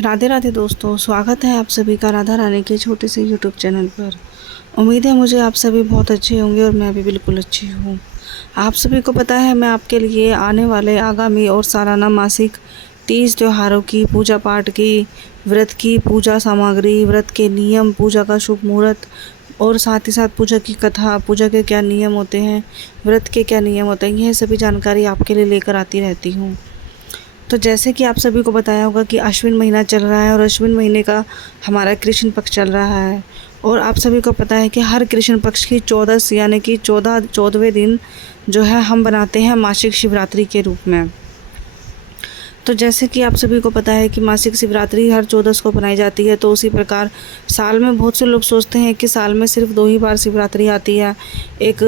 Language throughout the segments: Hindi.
राधे राधे दोस्तों, स्वागत है आप सभी का राधा रानी के छोटे से यूट्यूब चैनल पर। उम्मीद है मुझे आप सभी बहुत अच्छे होंगे और मैं भी बिल्कुल अच्छी हूँ। आप सभी को पता है मैं आपके लिए आने वाले आगामी और सालाना मासिक 30 त्योहारों की पूजा पाठ की, व्रत की पूजा सामग्री, व्रत के नियम, पूजा का शुभ मुहूर्त और साथ ही साथ पूजा की कथा, पूजा के क्या नियम होते हैं, व्रत के क्या नियम होते हैं, यह सभी जानकारी आपके लिए लेकर आती रहती हूँ। तो जैसे कि आप सभी को बताया होगा कि अश्विन महीना चल रहा है और अश्विन महीने का हमारा कृष्ण पक्ष चल रहा है और आप सभी को पता है कि हर कृष्ण पक्ष की 14 यानी कि 14वें दिन जो है हम बनाते हैं मासिक शिवरात्रि के रूप में। तो जैसे कि आप सभी को पता है कि मासिक शिवरात्रि हर 14 को बनाई जाती है, तो उसी प्रकार साल में बहुत से लोग सोचते हैं कि साल में सिर्फ 2 ही बार शिवरात्रि आती है, एक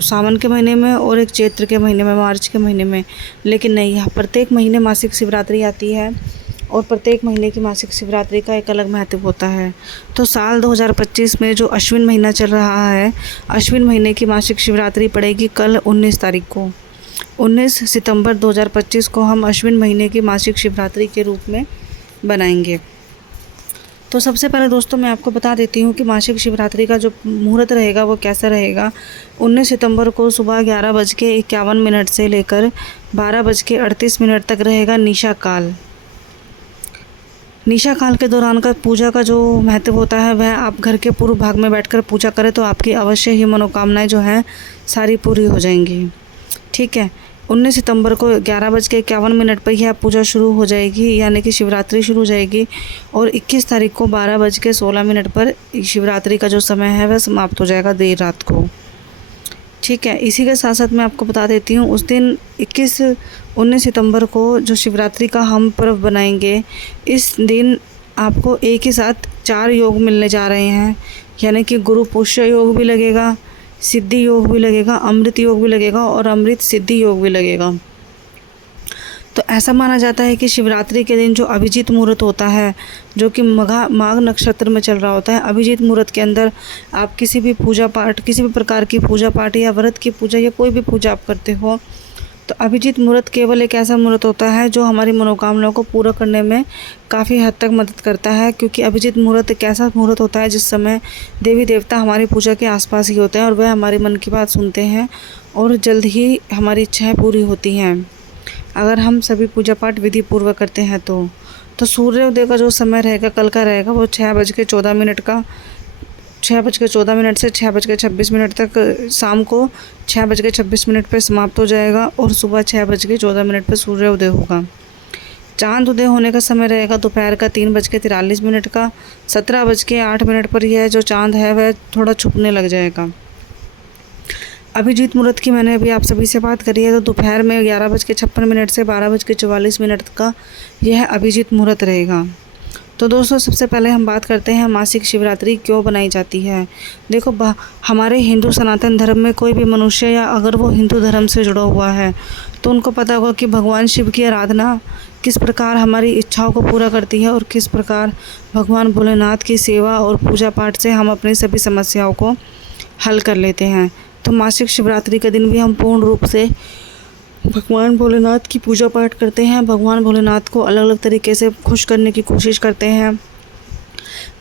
सावन के महीने में और एक चैत्र के महीने में, मार्च के महीने में। लेकिन नहीं, यहाँ प्रत्येक महीने मासिक शिवरात्रि आती है और प्रत्येक महीने की मासिक शिवरात्रि का एक अलग महत्व होता है। तो साल 2025 में जो अश्विन महीना चल रहा है, अश्विन महीने की मासिक शिवरात्रि पड़ेगी कल 19 तारीख को। 19 सितंबर 2025 को हम अश्विन महीने की मासिक शिवरात्रि के रूप में बनाएंगे। तो सबसे पहले दोस्तों मैं आपको बता देती हूँ कि मासिक शिवरात्रि का जो मुहूर्त रहेगा वो कैसा रहेगा। 19 सितंबर को सुबह 11:51 से लेकर 12:38 तक रहेगा निशा काल। निशा काल के दौरान का पूजा का जो महत्व होता है वह आप घर के पूर्व भाग में बैठकर पूजा करें तो आपकी अवश्य ही मनोकामनाएं जो हैं सारी पूरी हो जाएंगी। ठीक है, 19 सितंबर को 11:51 पर यह पूजा शुरू हो जाएगी, यानी कि शिवरात्रि शुरू हो जाएगी और 21 तारीख को 12:16 पर शिवरात्रि का जो समय है वह समाप्त हो जाएगा देर रात को। ठीक है, इसी के साथ साथ मैं आपको बता देती हूँ उस दिन 19 सितंबर को जो शिवरात्रि का हम पर्व बनाएंगे, इस दिन आपको एक ही साथ 4 योग मिलने जा रहे हैं, यानी कि गुरु पुष्य योग भी लगेगा, सिद्धि योग भी लगेगा, अमृत योग भी लगेगा और अमृत सिद्धि योग भी लगेगा। तो ऐसा माना जाता है कि शिवरात्रि के दिन जो अभिजीत मुहूर्त होता है, जो कि माघ नक्षत्र में चल रहा होता है, अभिजीत मुहूर्त के अंदर आप किसी भी पूजा पाठ, किसी भी प्रकार की पूजा पाठ या व्रत की पूजा या कोई भी पूजा आप करते हो, तो अभिजीत मुहूर्त केवल एक ऐसा मुहूर्त होता है जो हमारी मनोकामनाओं को पूरा करने में काफ़ी हद तक मदद करता है। क्योंकि अभिजीत मुहूर्त एक ऐसा मुहूर्त होता है जिस समय देवी देवता हमारी पूजा के आसपास ही होते हैं और वह हमारे मन की बात सुनते हैं और जल्द ही हमारी इच्छाएं पूरी होती हैं अगर हम सभी पूजा पाठ विधि पूर्वक करते हैं। तो सूर्योदय का जो समय रहेगा कल का रहेगा वो 6:14 का 6:14 से 6:26 तक, शाम को 6:26 पर समाप्त हो जाएगा और सुबह 6:14 पर सूर्योदय होगा। चांद उदय होने का समय रहेगा दोपहर का 3:43 का। 17:08 पर यह जो चांद है वह थोड़ा छुपने लग जाएगा। अभिजीत मुहूर्त की मैंने अभी आप सभी से बात करी है, तो दोपहर में 11:56 से 12:44 का यह अभिजीत मुहूर्त रहेगा। तो दोस्तों सबसे पहले हम बात करते हैं मासिक शिवरात्रि क्यों बनाई जाती है। देखो, हमारे हिंदू सनातन धर्म में कोई भी मनुष्य या अगर वो हिंदू धर्म से जुड़ा हुआ है तो उनको पता होगा कि भगवान शिव की आराधना किस प्रकार हमारी इच्छाओं को पूरा करती है और किस प्रकार भगवान भोलेनाथ की सेवा और पूजा पाठ से हम अपनी सभी समस्याओं को हल कर लेते हैं। तो मासिक शिवरात्रि के दिन भी हम पूर्ण रूप से भगवान भोलेनाथ की पूजा पाठ करते हैं, भगवान भोलेनाथ को अलग अलग तरीके से खुश करने की कोशिश करते हैं,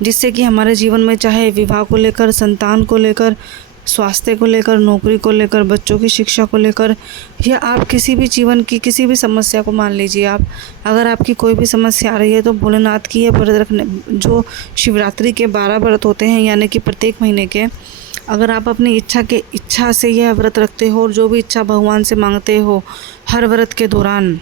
जिससे कि हमारे जीवन में चाहे विवाह को लेकर, संतान को लेकर, स्वास्थ्य को लेकर, नौकरी को लेकर, बच्चों की शिक्षा को लेकर, या आप किसी भी जीवन की किसी भी समस्या को मान लीजिए, आप अगर आपकी कोई भी समस्या आ रही है तो भोलेनाथ की ये व्रत रखने, जो शिवरात्रि के 12 व्रत होते हैं यानी कि प्रत्येक महीने के, अगर आप अपनी इच्छा से यह व्रत रखते हो और जो भी इच्छा भगवान से मांगते हो हर व्रत के दौरान,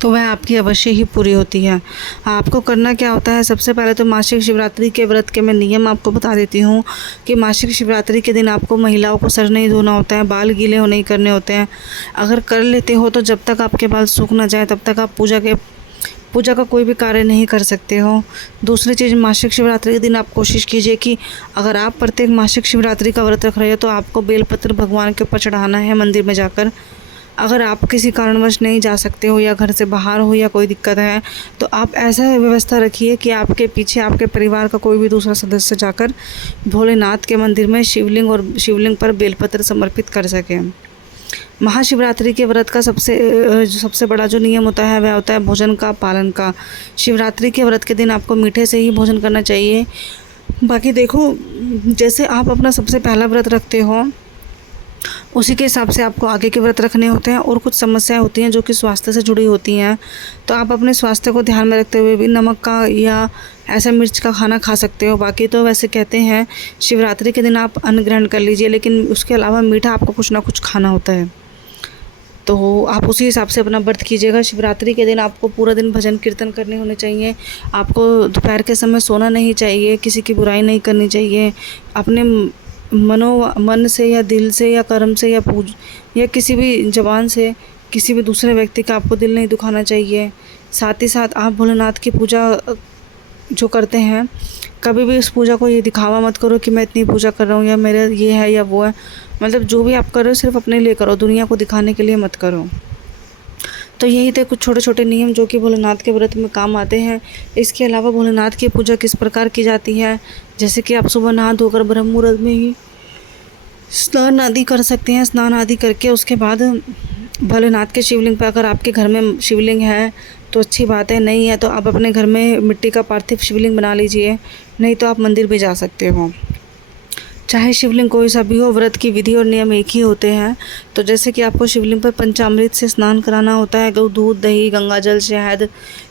तो वह आपकी अवश्य ही पूरी होती है। आपको करना क्या होता है, सबसे पहले तो मासिक शिवरात्रि के व्रत के मैं नियम आपको बता देती हूँ कि मासिक शिवरात्रि के दिन आपको महिलाओं को सर नहीं धोना होता है, बाल गीले नहीं करने होते हैं। अगर कर लेते हो तो जब तक आपके बाल सूख ना जाए तब तक आप पूजा का कोई भी कार्य नहीं कर सकते हो। दूसरी चीज़, मासिक शिवरात्रि के दिन आप कोशिश कीजिए कि अगर आप प्रत्येक मासिक शिवरात्रि का व्रत रख रहे हो तो आपको बेलपत्र भगवान के ऊपर चढ़ाना है मंदिर में जाकर। अगर आप किसी कारणवश नहीं जा सकते हो या घर से बाहर हो या कोई दिक्कत है तो आप ऐसा व्यवस्था रखिए कि आपके पीछे आपके परिवार का कोई भी दूसरा सदस्य जाकर भोलेनाथ के मंदिर में शिवलिंग पर बेलपत्र समर्पित कर सके। महाशिवरात्रि के व्रत का सबसे बड़ा जो नियम होता है वह होता है भोजन का पालन का। शिवरात्रि के व्रत के दिन आपको मीठे से ही भोजन करना चाहिए। बाकी देखो, जैसे आप अपना सबसे पहला व्रत रखते हो उसी के हिसाब से आपको आगे के व्रत रखने होते हैं। और कुछ समस्याएं होती हैं जो कि स्वास्थ्य से जुड़ी होती हैं, तो आप अपने स्वास्थ्य को ध्यान में रखते हुए भी नमक का या ऐसा मिर्च का खाना खा सकते हो। बाकी तो वैसे कहते हैं शिवरात्रि के दिन आप अन्न ग्रहण कर लीजिए, लेकिन उसके अलावा मीठा आपको कुछ ना कुछ खाना होता है, तो आप उसी हिसाब से अपना व्रत कीजिएगा। शिवरात्रि के दिन आपको पूरा दिन भजन कीर्तन करने होने चाहिए। आपको दोपहर के समय सोना नहीं चाहिए, किसी की बुराई नहीं करनी चाहिए। अपने मन से या दिल से या कर्म से या किसी भी ज़बान से किसी भी दूसरे व्यक्ति का आपको दिल नहीं दुखाना चाहिए। साथ ही साथ आप भोलेनाथ की पूजा जो करते हैं, कभी भी उस पूजा को ये दिखावा मत करो कि मैं इतनी पूजा कर रहा हूँ या मेरा ये है या वो है। मतलब जो भी आप कर रहे हो सिर्फ अपने लिए करो, दुनिया को दिखाने के लिए मत करो। तो यही थे कुछ छोटे छोटे नियम जो कि भोलेनाथ के व्रत में काम आते हैं। इसके अलावा भोलेनाथ की पूजा किस प्रकार की जाती है, जैसे कि आप सुबह नहा धोकर ब्रह्म मुहूर्त में ही स्नान आदि कर सकते हैं। स्नान आदि करके उसके बाद भोलेनाथ के शिवलिंग पर, अगर आपके घर में शिवलिंग है तो अच्छी बात है, नहीं है तो आप अपने घर में मिट्टी का पार्थिव शिवलिंग बना लीजिए, नहीं तो आप मंदिर भी जा सकते हो। चाहे शिवलिंग कोई सा भी हो, व्रत की विधि और नियम एक ही होते हैं। तो जैसे कि आपको शिवलिंग पर पंचामृत से स्नान कराना होता है, दूध दही गंगा जल शहद,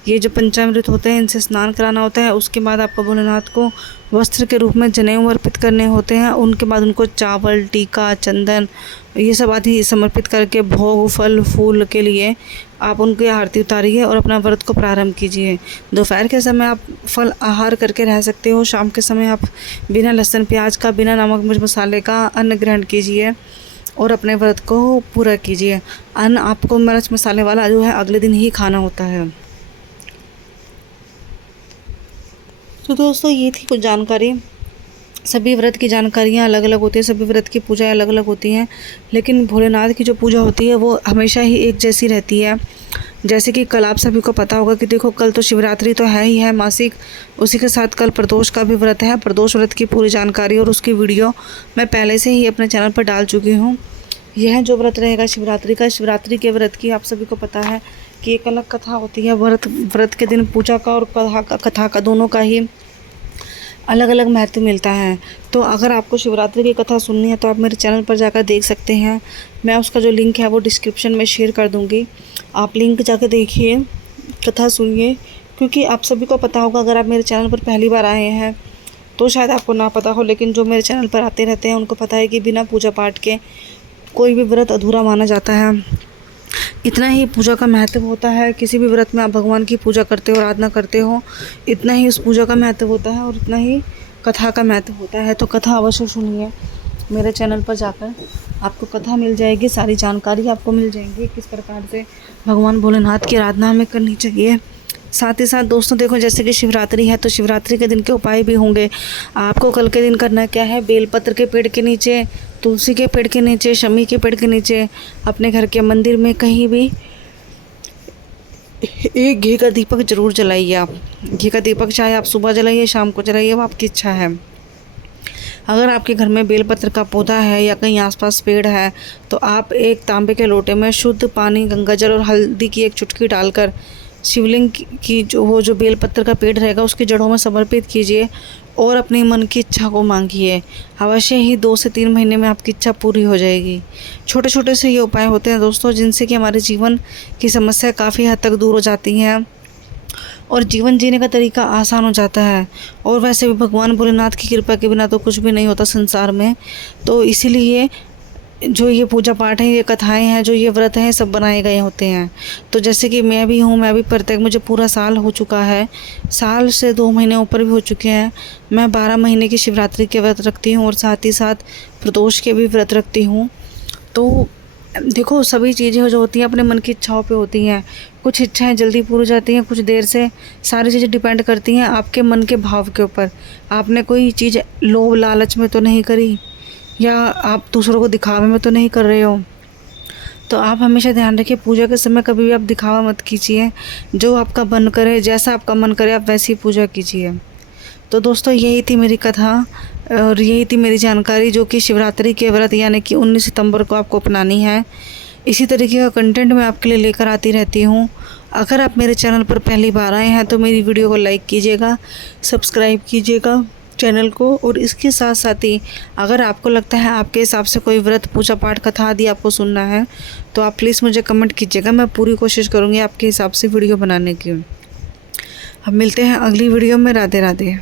ये जो पंचामृत होते हैं इनसे स्नान कराना होता है। उसके बाद आपको भोलेनाथ को वस्त्र के रूप में जनेऊ अर्पित करने होते हैं। उनके बाद उनको चावल टीका चंदन ये सब आदि समर्पित करके भोग फल फूल के लिए आप उनकी आरती उतारिए और अपना व्रत को प्रारंभ कीजिए। दोपहर के समय आप फल आहार करके रह सकते हो। शाम के समय आप बिना लहसुन प्याज का, बिना नमक मिर्च मसाले का अन्न ग्रहण कीजिए और अपने व्रत को पूरा कीजिए। अन्न आपको मिर्च मसाले वाला जो है अगले दिन ही खाना होता है। तो दोस्तों ये थी कुछ जानकारी। सभी व्रत की जानकारियाँ अलग अलग होती हैं, सभी व्रत की पूजाएं अलग अलग होती हैं, लेकिन भोलेनाथ की जो पूजा होती है वो हमेशा ही एक जैसी रहती है। जैसे कि कल आप सभी को पता होगा कि देखो कल तो शिवरात्रि तो है ही है मासिक, उसी के साथ कल प्रदोष का भी व्रत है। प्रदोष व्रत की पूरी जानकारी और उसकी वीडियो मैं पहले से ही अपने चैनल पर डाल चुकी हूँ। यह जो व्रत रहेगा शिवरात्रि का, शिवरात्रि के व्रत की आप सभी को पता है कि एक अलग कथा होती है। व्रत के दिन पूजा का और कथा का दोनों का ही अलग अलग महत्व मिलता है। तो अगर आपको शिवरात्रि की कथा सुननी है तो आप मेरे चैनल पर जाकर देख सकते हैं। मैं उसका जो लिंक है वो डिस्क्रिप्शन में शेयर कर दूँगी, आप लिंक जाकर देखिए, कथा सुनिए। क्योंकि आप सभी को पता होगा, अगर आप मेरे चैनल पर पहली बार आए हैं तो शायद आपको ना पता हो, लेकिन जो मेरे चैनल पर आते रहते हैं उनको पता है कि बिना पूजा पाठ के कोई भी व्रत अधूरा माना जाता है। इतना ही पूजा का महत्व होता है। किसी भी व्रत में आप भगवान की पूजा करते हो, आराधना करते हो, इतना ही उस पूजा का महत्व होता है और इतना ही कथा का महत्व होता है। तो कथा अवश्य सुनिए, मेरे चैनल पर जाकर आपको कथा मिल जाएगी, सारी जानकारी आपको मिल जाएगी किस प्रकार से भगवान भोलेनाथ की आराधना हमें करनी चाहिए। साथ ही साथ दोस्तों देखो, जैसे कि शिवरात्रि है तो शिवरात्रि के दिन के उपाय भी होंगे। आपको कल के दिन करना क्या है, बेलपत्र के पेड़ के नीचे, तुलसी के पेड़ के नीचे, शमी के पेड़ के नीचे, अपने घर के मंदिर में कहीं भी एक घी का दीपक जरूर जलाइए। आप घी का दीपक चाहे आप सुबह जलाइए शाम को जलाइए, वो आपकी इच्छा है। अगर आपके घर में बेलपत्र का पौधा है या कहीं आसपास पेड़ है तो आप एक तांबे के लोटे में शुद्ध पानी, गंगाजल और हल्दी की एक चुटकी डालकर शिवलिंग की जो बेलपत्र का पेड़ रहेगा उसकी जड़ों में समर्पित कीजिए और अपनी मन की इच्छा को मांगिए। अवश्य ही 2 से 3 महीने में आपकी इच्छा पूरी हो जाएगी। छोटे छोटे से ये उपाय होते हैं दोस्तों, जिनसे कि हमारे जीवन की समस्या काफ़ी हद तक दूर हो जाती हैं और जीवन जीने का तरीका आसान हो जाता है। और वैसे भी भगवान भोलेनाथ की कृपा के बिना तो कुछ भी नहीं होता संसार में। तो इसीलिए जो ये पूजा पाठ है, ये कथाएं हैं, जो ये व्रत हैं, सब बनाए गए होते हैं। तो जैसे कि मैं भी हूँ, मैं भी प्रत्येक, मुझे पूरा साल हो चुका है, साल से 2 महीने ऊपर भी हो चुके हैं। मैं 12 महीने की शिवरात्रि के व्रत रखती हूँ और साथ ही साथ प्रदोष के भी व्रत रखती हूँ। तो देखो सभी चीज़ें जो होती हैं अपने मन की इच्छाओं पे होती हैं। कुछ इच्छाएं जल्दी पूरी हो जाती हैं, कुछ देर से। सारी चीज़ें डिपेंड करती हैं आपके मन के भाव के ऊपर। आपने कोई चीज़ लोभ लालच में तो नहीं करी या आप दूसरों को दिखावे में तो नहीं कर रहे हो। तो आप हमेशा ध्यान रखिए, पूजा के समय कभी भी आप दिखावा मत कीजिए। जो आपका मन करे, जैसा आपका मन करे, आप वैसी पूजा कीजिए। तो दोस्तों यही थी मेरी कथा और यही थी मेरी जानकारी, जो कि शिवरात्रि के व्रत यानी कि 19 सितंबर को आपको अपनानी है। इसी तरीके का कंटेंट मैं आपके लिए लेकर आती रहती हूँ। अगर आप मेरे चैनल पर पहली बार आए हैं तो मेरी वीडियो को लाइक कीजिएगा, सब्सक्राइब कीजिएगा चैनल को। और इसके साथ साथ ही अगर आपको लगता है आपके हिसाब से कोई व्रत, पूजा पाठ, कथा आदि आपको सुनना है तो आप प्लीज़ मुझे कमेंट कीजिएगा। मैं पूरी कोशिश करूँगी आपके हिसाब से वीडियो बनाने की। अब मिलते हैं अगली वीडियो में। राधे राधे।